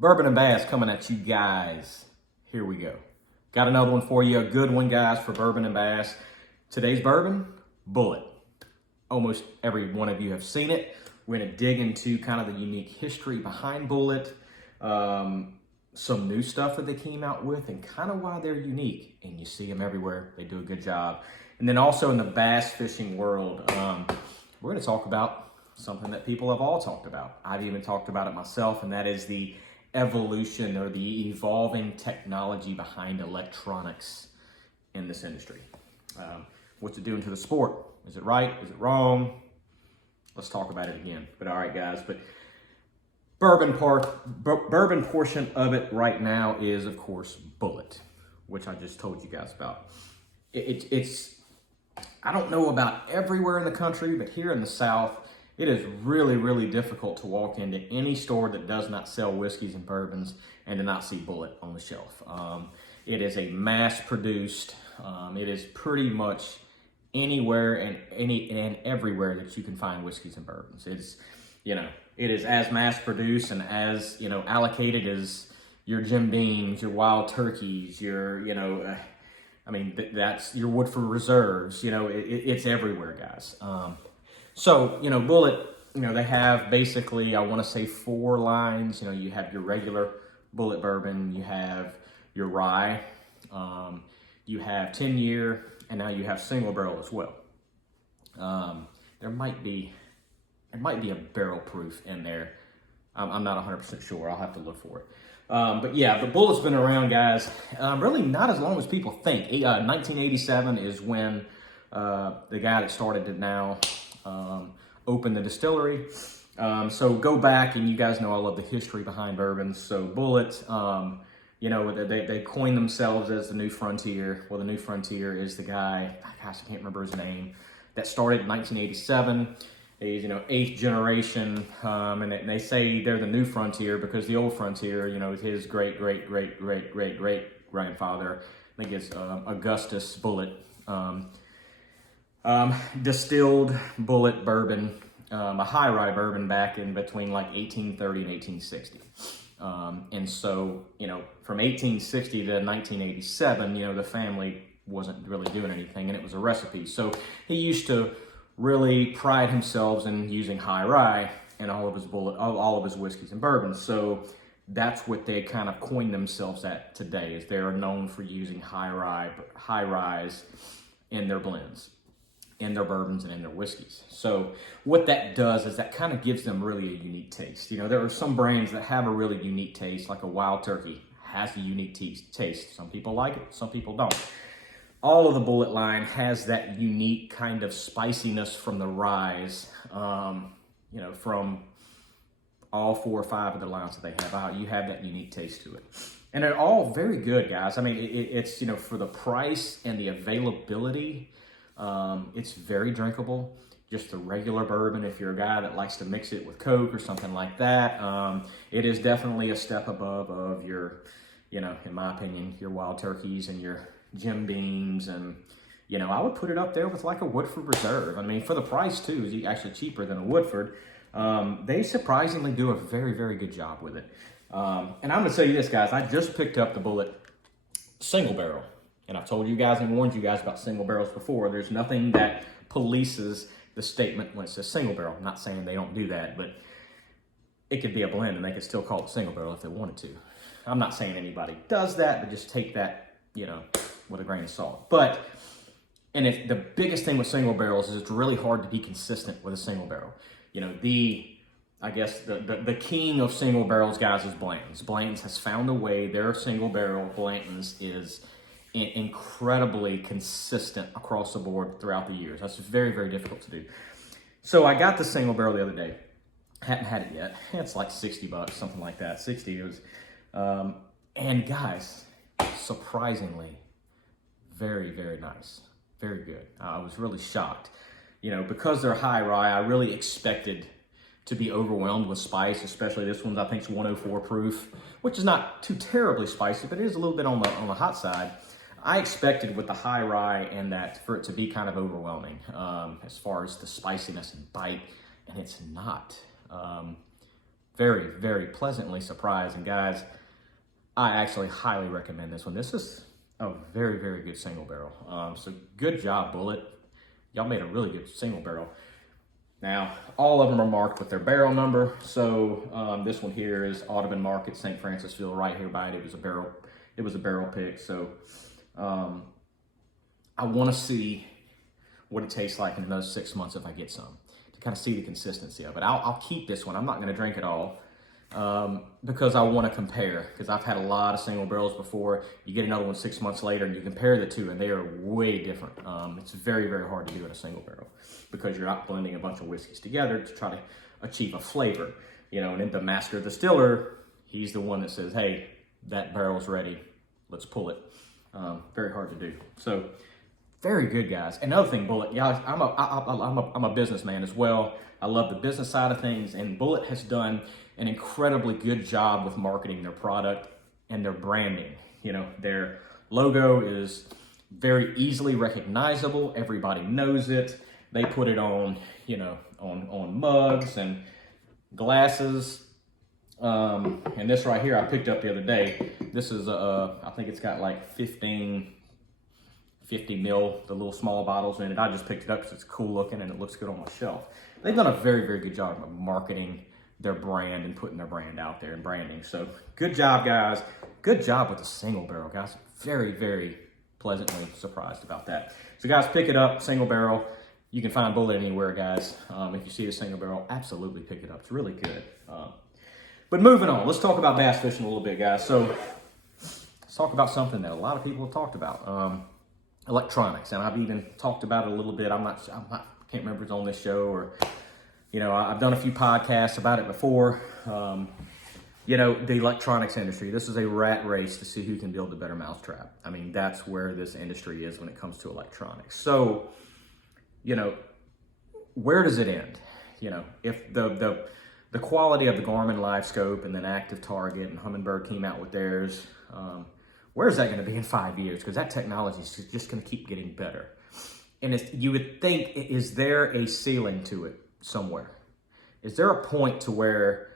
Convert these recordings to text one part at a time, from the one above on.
Bourbon and Bass coming at you guys. Here we go. Got another one for you. A good one, guys, for Bourbon and Bass. Today's bourbon, Bulleit. Almost every one of you have seen it. We're going to dig into kind of the unique history behind Bulleit, some new stuff that they came out with, and kind of why they're unique. And you see them everywhere. They do a good job. And then also in the bass fishing world, we're going to talk about something that people have all talked about. I've even talked about it myself, and that is the evolution or the evolving technology behind electronics in this industry. What's it doing to the sport? Is it right? Is it wrong? Let's talk about it again. But all right, guys. But bourbon portion of it right now is, of course, Bulleit, which I just told you guys about. It's I don't know about everywhere in the country, but here in the South, it is really, really difficult to walk into any store that does not sell whiskeys and bourbons and to not see Bulleit on the shelf. It is a mass-produced. It is pretty much anywhere and everywhere that you can find whiskeys and bourbons. It's, it is as mass-produced and as, allocated as your Jim Beams, your Wild Turkeys, your, that's your Woodford Reserves. It's everywhere, guys. So, Bulleit, they have basically, I want to say 4 lines. You have your regular Bulleit bourbon, you have your rye, you have 10-year, and now you have single barrel as well. There might be a barrel proof in there. I'm not 100% sure. I'll have to look for it. But yeah, the Bulleit's been around, guys, really not as long as people think. 1987 is when the guy that started it now opened the distillery. So go back, and you guys know I love the history behind bourbons. So Bulleit, they coined themselves as the New Frontier. Well, the New Frontier is the guy, gosh, I can't remember his name, that started in 1987. He's, 8th generation, and they say they're the New Frontier because the Old Frontier, his great grandfather, I think it's Augustus Bulleit, distilled Bulleit bourbon, a high rye bourbon back in between like 1830 and 1860. And so, from 1860 to 1987, the family wasn't really doing anything, and it was a recipe. So he used to really pride himself in using high rye in all of his whiskeys and bourbons. So that's what they kind of coined themselves at today, is they're known for using high ryes in their blends, in their bourbons, and in their whiskeys. So what that does is that kind of gives them really a unique taste. There are some brands that have a really unique taste, like a Wild Turkey has a unique taste. Some people like it, some people don't. All of the Bulleit line has that unique kind of spiciness from the ryes, from all 4 or 5 of the lines that they have out. You have that unique taste to it. And they're all very good, guys. I mean, it's, for the price and the availability, it's very drinkable. Just a regular bourbon, if you're a guy that likes to mix it with Coke or something like that, it is definitely a step above of your, in my opinion, your Wild Turkeys and your Jim Beams. And, I would put it up there with like a Woodford Reserve. I mean, for the price too, is actually cheaper than a Woodford. They surprisingly do a very, very good job with it. And I'm going to tell you this, guys, I just picked up the Bulleit single barrel. And I've told you guys and warned you guys about single barrels before. There's nothing that polices the statement when it says single barrel. I'm not saying they don't do that, but it could be a blend and they could still call it single barrel if they wanted to. I'm not saying anybody does that, but just take that, with a grain of salt. And if the biggest thing with single barrels is it's really hard to be consistent with a single barrel. I guess the king of single barrels, guys, is Blanton's. Blanton's has found a way. Their single barrel Blanton's is incredibly consistent across the board throughout the years. That's very, very difficult to do. So I got the single barrel the other day. Hadn't had it yet. It's like $60, something like that. 60 it was. And guys, surprisingly, very, very nice. Very good. I was really shocked. Because they're high rye, I really expected to be overwhelmed with spice, especially this one, I think it's 104 proof, which is not too terribly spicy, but it is a little bit on the hot side. I expected with the high rye and that for it to be kind of overwhelming as far as the spiciness and bite, and it's not. very, very pleasantly surprised. And guys, I actually highly recommend this one. This is a very, very good single barrel. So good job, Bulleit. Y'all made a really good single barrel. Now, all of them are marked with their barrel number. So this one here is Audubon Market, St. Francisville, right here by it. It was a barrel pick. So I want to see what it tastes like in another 6 months if I get some, to kind of see the consistency of it. I'll keep this one. I'm not going to drink it all because I want to compare, because I've had a lot of single barrels before. You get another one 6 months later and you compare the two and they are way different. It's very, very hard to do in a single barrel because you're not blending a bunch of whiskeys together to try to achieve a flavor, you know, and then the master distiller, he's the one that says, hey, that barrel's ready, let's pull it. Very hard to do. So very good, guys. Another thing, Bulleit, guys, I'm a businessman as well. I love the business side of things, and Bulleit has done an incredibly good job with marketing their product and their branding. You know, their logo is very easily recognizable. Everybody knows it. They put it on, you know, on mugs and glasses. And this right here I picked up the other day. This is I think it's got like 50 mil, the little small bottles in it. I just picked it up because it's cool looking and it looks good on my shelf. They've done a very, very good job of marketing their brand and putting their brand out there and branding. So good job, guys. Good job with the single barrel, guys. Very, very pleasantly surprised about that. So guys, pick it up, single barrel. You can find Bulleit anywhere, guys. If you see a single barrel, absolutely pick it up. It's really good. But moving on, let's talk about bass fishing a little bit, guys. So let's talk about something that a lot of people have talked about. Electronics, and I've even talked about it a little bit. I can't remember if it's on this show or, you know, I've done a few podcasts about it before. You know, the electronics industry, this is a rat race to see who can build the better mousetrap. I mean, that's where this industry is when it comes to electronics. So, you know, where does it end? You know, if the quality of the Garmin LiveScope and then Active Target and Humminbird came out with theirs, where's that going to be in 5 years? Because that technology is just going to keep getting better. And you would think, is there a ceiling to it somewhere? Is there a point to where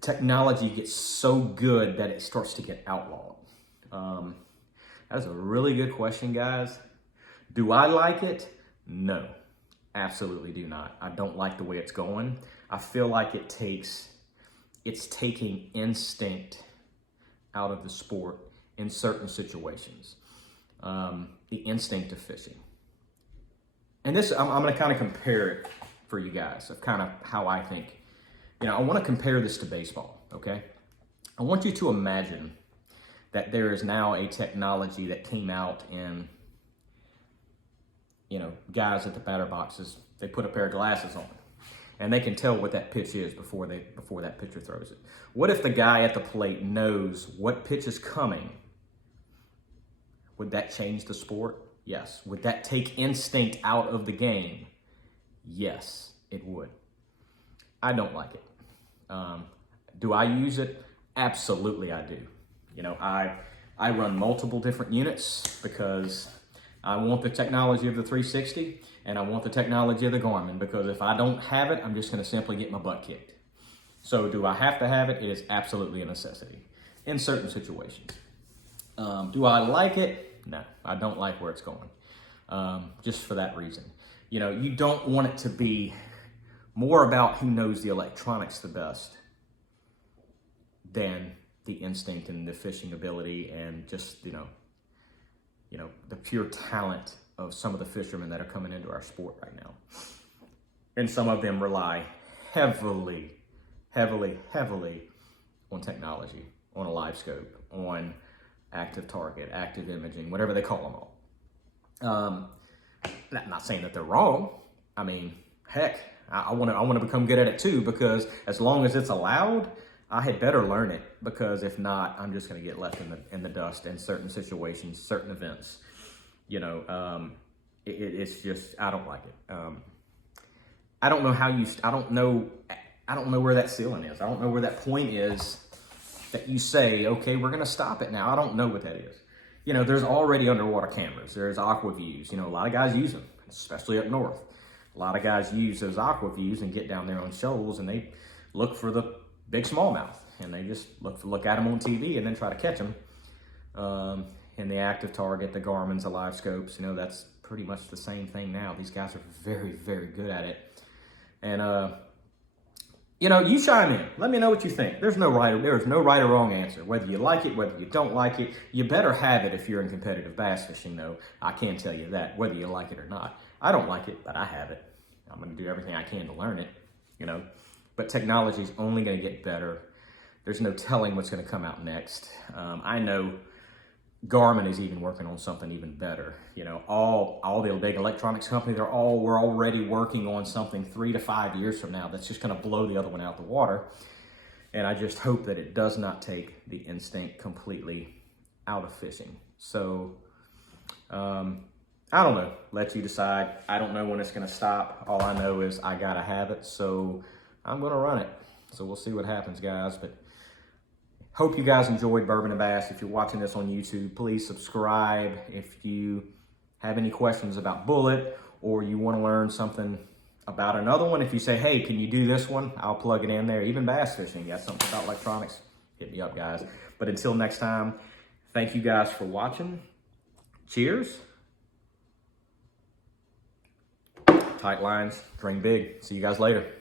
technology gets so good that it starts to get outlawed? That is a really good question, guys. Do I like it? No, absolutely do not. I don't like the way it's going. I feel like it's taking instinct out of the sport in certain situations. The instinct of fishing. And this, I'm going to kind of compare it for you guys of kind of how I think. You know, I want to compare this to baseball, okay? I want you to imagine that there is now a technology that came out in, you know, guys at the batter boxes, they put a pair of glasses on and they can tell what that pitch is before that pitcher throws it. What if the guy at the plate knows what pitch is coming? Would that change the sport? Yes. Would that take instinct out of the game? Yes, it would. I don't like it. Do I use it? Absolutely I do. You know, I run multiple different units because I want the technology of the 360 and I want the technology of the Garmin, because if I don't have it, I'm just going to simply get my butt kicked. So do I have to have it? It is absolutely a necessity in certain situations. Do I like it? No, I don't like where it's going. Just for that reason. You know, you don't want it to be more about who knows the electronics the best than the instinct and the fishing ability and just, you know, the pure talent of some of the fishermen that are coming into our sport right now. And some of them rely heavily on technology, on a LiveScope, on Active Target, Active Imaging, whatever they call them all. I'm not saying that they're wrong. I mean, heck, I want to become good at it too, because as long as it's allowed, I had better learn it, because if not, I'm just going to get left in the dust in certain situations, certain events. You know, it's just, I don't like it. I don't know I don't know where that ceiling is. I don't know where that point is that you say, okay, we're going to stop it now. I don't know what that is. You know, there's already underwater cameras. There's aqua views. You know, a lot of guys use them, especially up north. A lot of guys use those aqua views and get down there on shoals, and they look for the big smallmouth, and they just look at them on TV and then try to catch them. And the active target, the Garmin's, the live scopes, you know, that's pretty much the same thing now. These guys are very, very good at it. And, you know, you chime in. Let me know what you think. There is no right or wrong answer. Whether you like it, whether you don't like it, you better have it if you're in competitive bass fishing, though. I can tell you that, whether you like it or not. I don't like it, but I have it. I'm going to do everything I can to learn it, you know. But technology is only going to get better. There's no telling what's going to come out next. I know Garmin is even working on something even better. You know, all the big electronics companies, we're already working on something 3 to 5 years from now that's just going to blow the other one out the water. And I just hope that it does not take the instinct completely out of fishing. So, I don't know. Let you decide. I don't know when it's going to stop. All I know is I got to have it, so I'm going to run it. So we'll see what happens, guys. But hope you guys enjoyed Bourbon and Bass. If you're watching this on YouTube, please subscribe. If you have any questions about Bulleit, or you want to learn something about another one, if you say, hey, can you do this one? I'll plug it in there. Even bass fishing, you got something about electronics, hit me up, guys. But until next time, thank you guys for watching. Cheers. Tight lines, drink big. See you guys later.